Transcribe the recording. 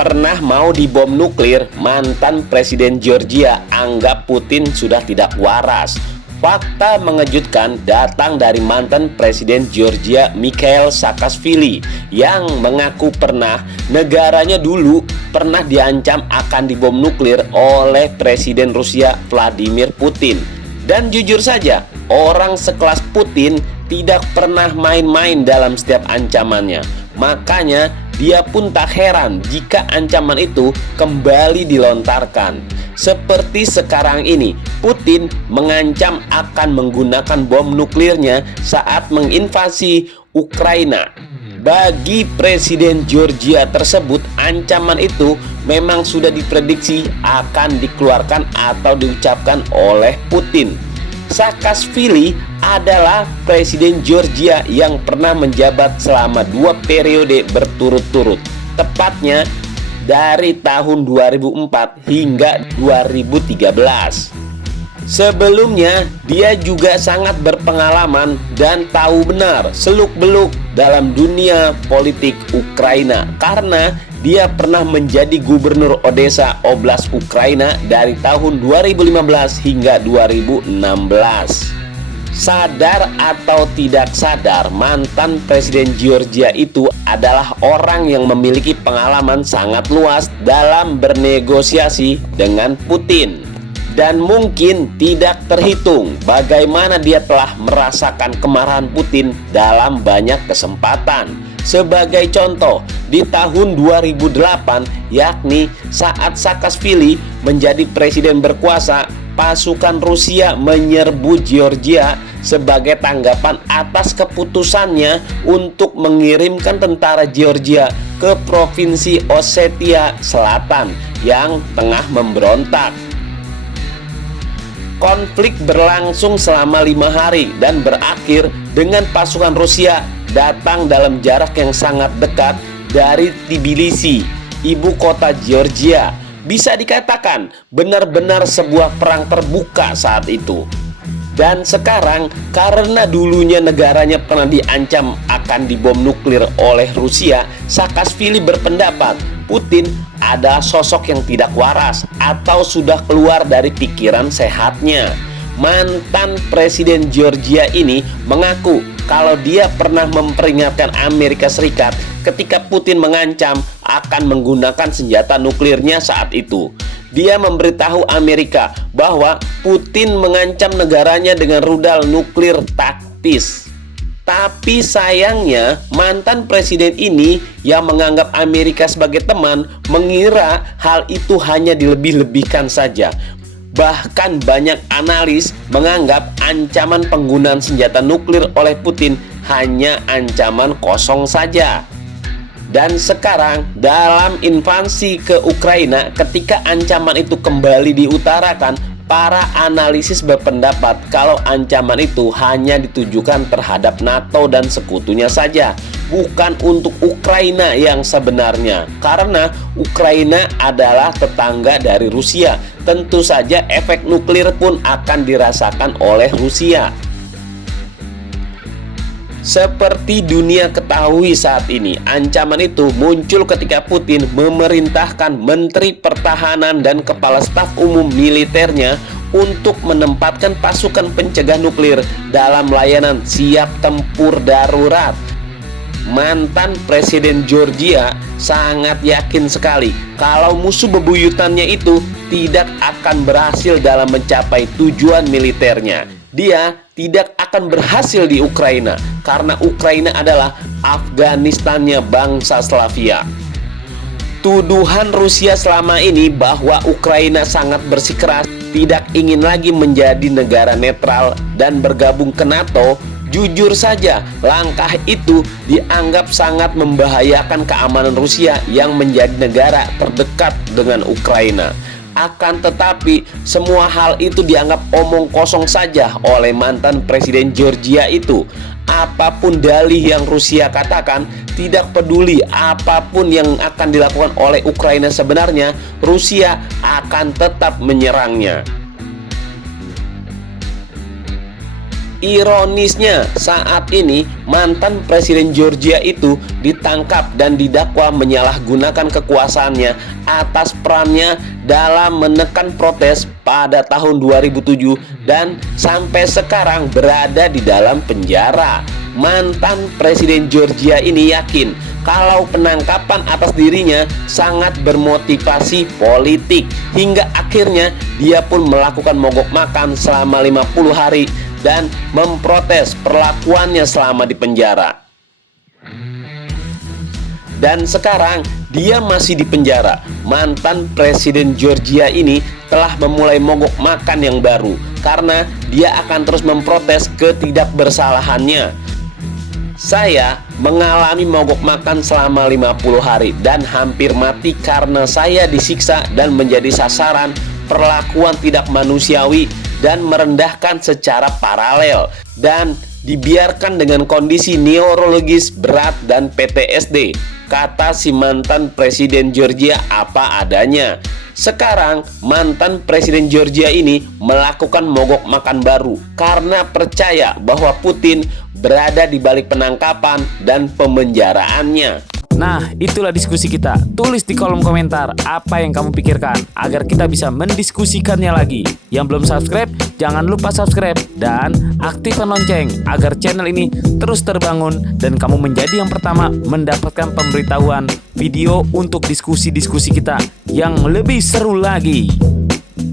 pernah mau dibom nuklir, mantan Presiden Georgia anggap Putin sudah tidak waras. Fakta mengejutkan datang dari mantan Presiden Georgia Mikhail Saakashvili yang mengaku negaranya dulu pernah diancam akan dibom nuklir oleh Presiden Rusia Vladimir Putin. Dan jujur saja, orang sekelas Putin tidak pernah main-main dalam setiap ancamannya. Makanya dia pun tak heran jika ancaman itu kembali dilontarkan. Seperti sekarang ini, Putin mengancam akan menggunakan bom nuklirnya saat menginvasi Ukraina. Bagi Presiden Georgia tersebut, ancaman itu memang sudah diprediksi akan dikeluarkan atau diucapkan oleh Putin. Saakashvili adalah Presiden Georgia yang pernah menjabat selama 2 periode berturut-turut, tepatnya dari tahun 2004 hingga 2013. Sebelumnya, dia juga sangat berpengalaman dan tahu benar seluk-beluk dalam dunia politik Ukraina karena dia pernah menjadi gubernur Odessa Oblast Ukraina dari tahun 2015 hingga 2016. Sadar atau tidak sadar, mantan Presiden Georgia itu adalah orang yang memiliki pengalaman sangat luas dalam bernegosiasi dengan Putin. Dan mungkin tidak terhitung bagaimana dia telah merasakan kemarahan Putin dalam banyak kesempatan. Sebagai contoh, di tahun 2008, yakni saat Saakashvili menjadi presiden berkuasa, pasukan Rusia menyerbu Georgia sebagai tanggapan atas keputusannya untuk mengirimkan tentara Georgia ke provinsi Ossetia Selatan yang tengah memberontak. Konflik berlangsung selama 5 hari dan berakhir dengan pasukan Rusia datang dalam jarak yang sangat dekat dari Tbilisi, ibu kota Georgia. Bisa dikatakan benar-benar sebuah perang terbuka saat itu. Dan sekarang karena dulunya negaranya pernah diancam akan dibom nuklir oleh Rusia, Saakashvili berpendapat Putin adalah sosok yang tidak waras atau sudah keluar dari pikiran sehatnya. Mantan Presiden Georgia ini mengaku kalau dia pernah memperingatkan Amerika Serikat ketika Putin mengancam akan menggunakan senjata nuklirnya saat itu. Dia memberitahu Amerika bahwa Putin mengancam negaranya dengan rudal nuklir taktis. Tapi sayangnya mantan presiden ini yang menganggap Amerika sebagai teman mengira hal itu hanya dilebih-lebihkan saja. Bahkan banyak analis menganggap ancaman penggunaan senjata nuklir oleh Putin hanya ancaman kosong saja. Dan sekarang dalam invasi ke Ukraina, ketika ancaman itu kembali diutarakan, para analisis berpendapat kalau ancaman itu hanya ditujukan terhadap NATO dan sekutunya saja, bukan untuk Ukraina yang sebenarnya. Karena Ukraina adalah tetangga dari Rusia, tentu saja efek nuklir pun akan dirasakan oleh Rusia. Seperti dunia ketahui saat ini, ancaman itu muncul ketika Putin memerintahkan Menteri Pertahanan dan Kepala Staf Umum militernya untuk menempatkan pasukan pencegah nuklir dalam layanan siap tempur darurat. Mantan Presiden Georgia sangat yakin sekali kalau musuh bebuyutannya itu tidak akan berhasil dalam mencapai tujuan militernya. Dia tidak akan berhasil di Ukraina karena Ukraina adalah Afghanistannya bangsa Slavia. Tuduhan Rusia selama ini bahwa Ukraina sangat bersikeras tidak ingin lagi menjadi negara netral dan bergabung ke NATO, jujur saja langkah itu dianggap sangat membahayakan keamanan Rusia yang menjadi negara terdekat dengan Ukraina. Akan tetapi semua hal itu dianggap omong kosong saja oleh mantan Presiden Georgia itu. Apapun dalih yang Rusia katakan, tidak peduli apapun yang akan dilakukan oleh Ukraina sebenarnya, Rusia akan tetap menyerangnya. Ironisnya, saat ini mantan Presiden Georgia itu ditangkap dan didakwa menyalahgunakan kekuasaannya atas perannya dalam menekan protes pada tahun 2007 dan sampai sekarang berada di dalam penjara. Mantan Presiden Georgia ini yakin kalau penangkapan atas dirinya sangat bermotivasi politik, hingga akhirnya dia pun melakukan mogok makan selama 50 hari dan memprotes perlakuannya selama di penjara. Dan sekarang dia masih di penjara. Mantan Presiden Georgia ini telah memulai mogok makan yang baru karena dia akan terus memprotes ketidakbersalahannya. Saya mengalami mogok makan selama 50 hari dan hampir mati karena saya disiksa dan menjadi sasaran perlakuan tidak manusiawi dan merendahkan secara paralel, dan dibiarkan dengan kondisi neurologis berat dan PTSD, kata si mantan Presiden Georgia apa adanya. Sekarang mantan Presiden Georgia ini melakukan mogok makan baru karena percaya bahwa Putin berada di balik penangkapan dan pemenjaraannya. Nah, itulah diskusi kita. Tulis di kolom komentar apa yang kamu pikirkan agar kita bisa mendiskusikannya lagi. Yang belum subscribe, jangan lupa subscribe dan aktifkan lonceng agar channel ini terus terbangun dan kamu menjadi yang pertama mendapatkan pemberitahuan video untuk diskusi-diskusi kita yang lebih seru lagi.